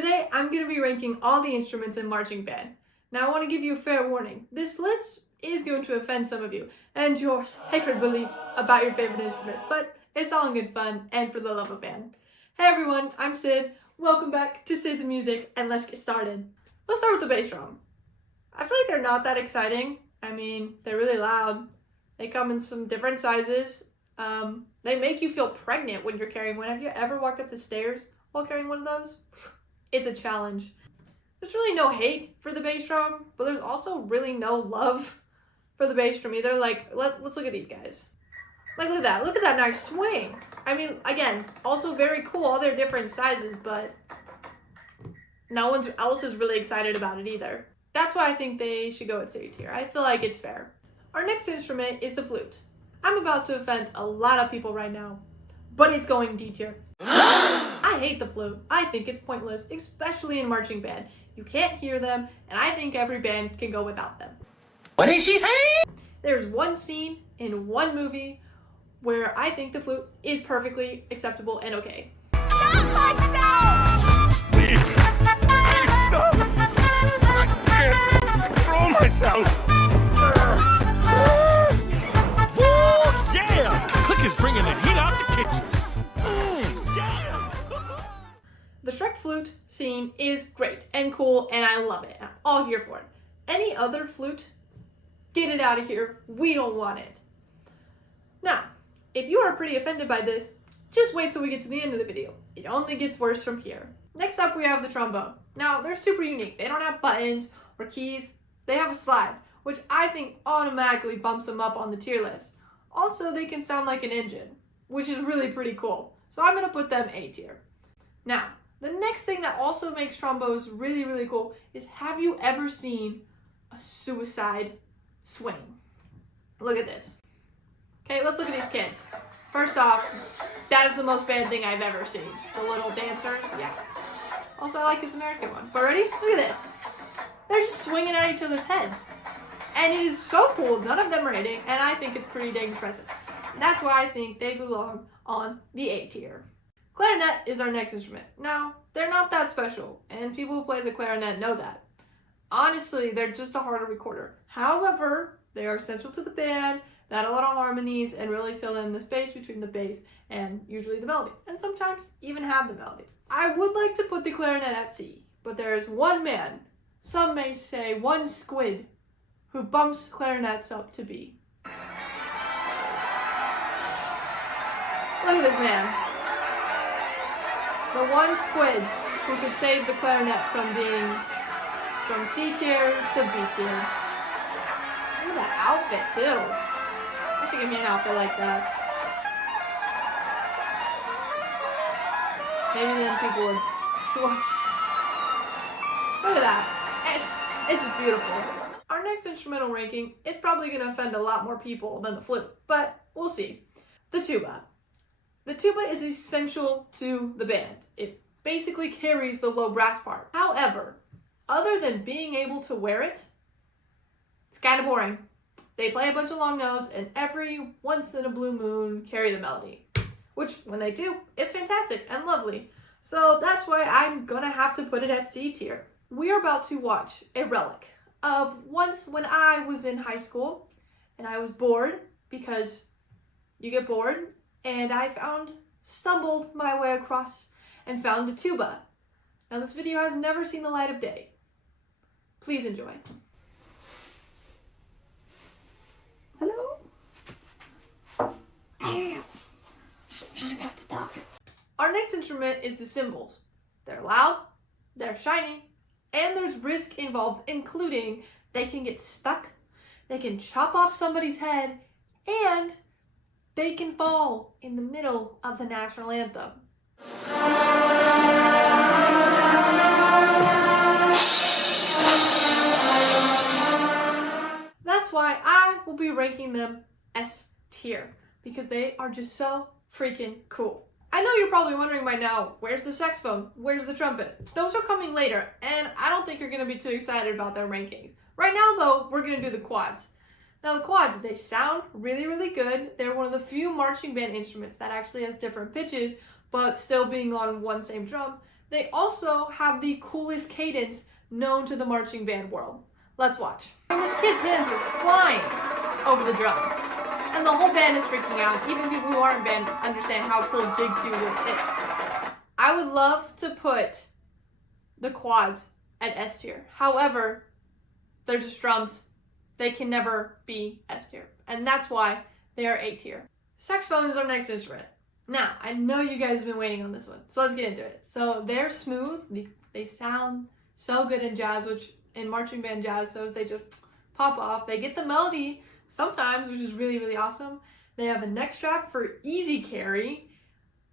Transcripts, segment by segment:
Today, I'm going to be ranking all the instruments in marching band. Now, I want to give you a fair warning. This list is going to offend some of you and your sacred beliefs about your favorite instrument, but it's all in good fun and for the love of band. Hey everyone, I'm Sid. Welcome back to Sid's Music, and let's get started. Let's start with the bass drum. I feel like they're not that exciting. I mean, they're really loud. They come in some different sizes. They make you feel pregnant when you're carrying one. Have you ever walked up the stairs while carrying one of those? It's a challenge. There's really no hate for the bass drum, but there's also really no love for the bass drum either. Like, let's look at these guys. Like, look at that. Look at that nice swing. I mean, again, also very cool. All their different sizes, but no one else is really excited about it either. That's why I think they should go at C tier. I feel like it's fair. Our next instrument is the flute. I'm about to offend a lot of people right now, but it's going D tier. I hate the flute. I think it's pointless, especially in marching band. You can't hear them, and I think every band can go without them. What did she say? There's one scene in one movie where I think the flute is perfectly acceptable and okay. Stop myself! Please stop! I can't control myself! Woo! Yeah! Click is bringing the heat out the kitchen. Yeah! The Shrek flute scene is great and cool, and I love it. I'm all here for it. Any other flute, get it out of here. We don't want it. Now, if you are pretty offended by this, just wait till we get to the end of the video. It only gets worse from here. Next up, we have the trombone. Now, they're super unique. They don't have buttons or keys. They have a slide, which I think automatically bumps them up on the tier list. Also, they can sound like an engine, which is really pretty cool. So I'm going to put them A tier. Now, the next thing that also makes trombones really, really cool is, have you ever seen a suicide swing? Look at this. Okay, let's look at these kids. First off, that is the most band thing I've ever seen. The little dancers, yeah. Also, I like this American one. But ready? Look at this. They're just swinging at each other's heads. And it is so cool. None of them are hitting, and I think it's pretty dang impressive. And that's why I think they belong on the A tier. Clarinet is our next instrument. Now, they're not that special, and people who play the clarinet know that. Honestly, they're just a harder recorder. However, they are essential to the band, that a lot of harmonies, and really fill in the space between the bass and usually the melody, and sometimes even have the melody. I would like to put the clarinet at C, but there is one man, some may say one squid, who bumps clarinets up to B. Look at this man. The one squid who could save the clarinet from being from C tier to B tier. Look at that outfit too. I should give me an outfit like that. Maybe then people would. Look at that. It's just beautiful. Our next instrumental ranking is probably going to offend a lot more people than the flute, but we'll see. The tuba. The tuba is essential to the band. It basically carries the low brass part. However, other than being able to wear it, it's kind of boring. They play a bunch of long notes and every once in a blue moon carry the melody, which when they do, it's fantastic and lovely. So that's why I'm gonna have to put it at C tier. We are about to watch a relic of once when I was in high school and I was bored, because you get bored, and I stumbled my way across and found a tuba. Now this video has never seen the light of day. Please enjoy. Hello? I kind of got to talk. Our next instrument is the cymbals. They're loud, they're shiny, and there's risk involved, including they can get stuck, they can chop off somebody's head, and they can fall in the middle of the national anthem. That's why I will be ranking them S tier, because they are just so freaking cool. I know you're probably wondering by now, where's the saxophone? Where's the trumpet? Those are coming later, and I don't think you're going to be too excited about their rankings. Right now, though, we're going to do the quads. Now, the quads, they sound really, really good. They're one of the few marching band instruments that actually has different pitches, but still being on one same drum. They also have the coolest cadence known to the marching band world. Let's watch. And this kid's hands are flying over the drums. And the whole band is freaking out. Even people who aren't band understand how cool Jig 2 is. I would love to put the quads at S tier. However, they're just drums. They can never be S tier. And that's why they are A tier. Saxophone is our next instrument. Now, I know you guys have been waiting on this one, so let's get into it. So they're smooth. They sound so good in jazz, which in marching band jazz, so they just pop off. They get the melody sometimes, which is really, really awesome. They have a neck strap for easy carry.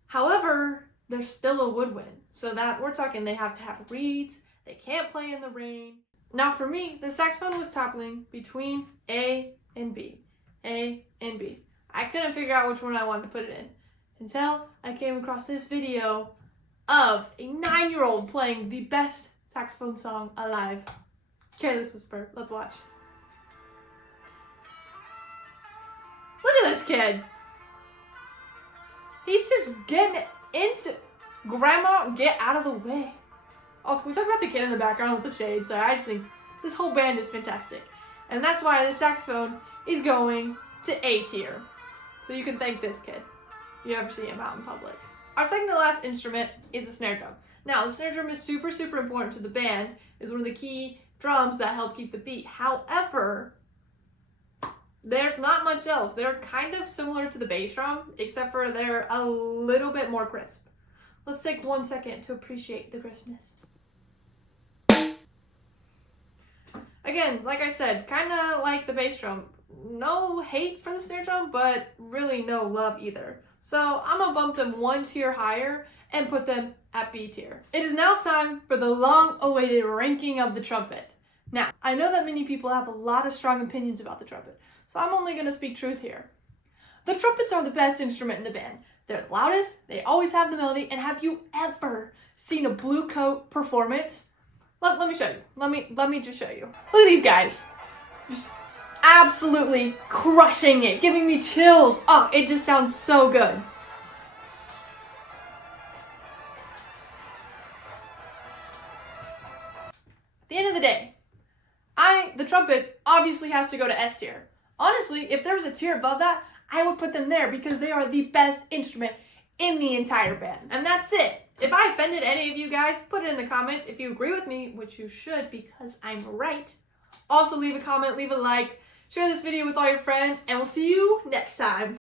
However, they're still a woodwind. So that we're talking they have to have reeds. They can't play in the rain. Now for me, the saxophone was toppling between A and B. A and B. I couldn't figure out which one I wanted to put it in until I came across this video of a 9-year-old playing the best saxophone song alive. Careless Whisper. Let's watch. Look at this kid. He's just getting into Grandma, get out of the way. Also, we talk about the kid in the background with the shade, so I just think this whole band is fantastic. And that's why the saxophone is going to A tier. So you can thank this kid if you ever see him out in public. Our second to last instrument is the snare drum. Now, the snare drum is super, super important to the band. It's one of the key drums that help keep the beat. However, there's not much else. They're kind of similar to the bass drum, except for they're a little bit more crisp. Let's take 1 second to appreciate the crispness. Again, like I said, kind of like the bass drum. No hate for the snare drum, but really no love either. So I'm gonna bump them 1 tier higher and put them at B tier. It is now time for the long-awaited ranking of the trumpet. Now, I know that many people have a lot of strong opinions about the trumpet, so I'm only gonna speak truth here. The trumpets are the best instrument in the band. They're the loudest, they always have the melody, and have you ever seen a Blue Coat performance? Let me show you. Let me just show you. Look at these guys. Just absolutely crushing it, giving me chills. Oh, it just sounds so good. At the end of the day, the trumpet obviously has to go to S tier. Honestly, if there was a tier above that, I would put them there because they are the best instrument in the entire band. And that's it. If I offended any of you guys, put it in the comments. If you agree with me, which you should because I'm right. Also leave a comment, leave a like, share this video with all your friends, and we'll see you next time.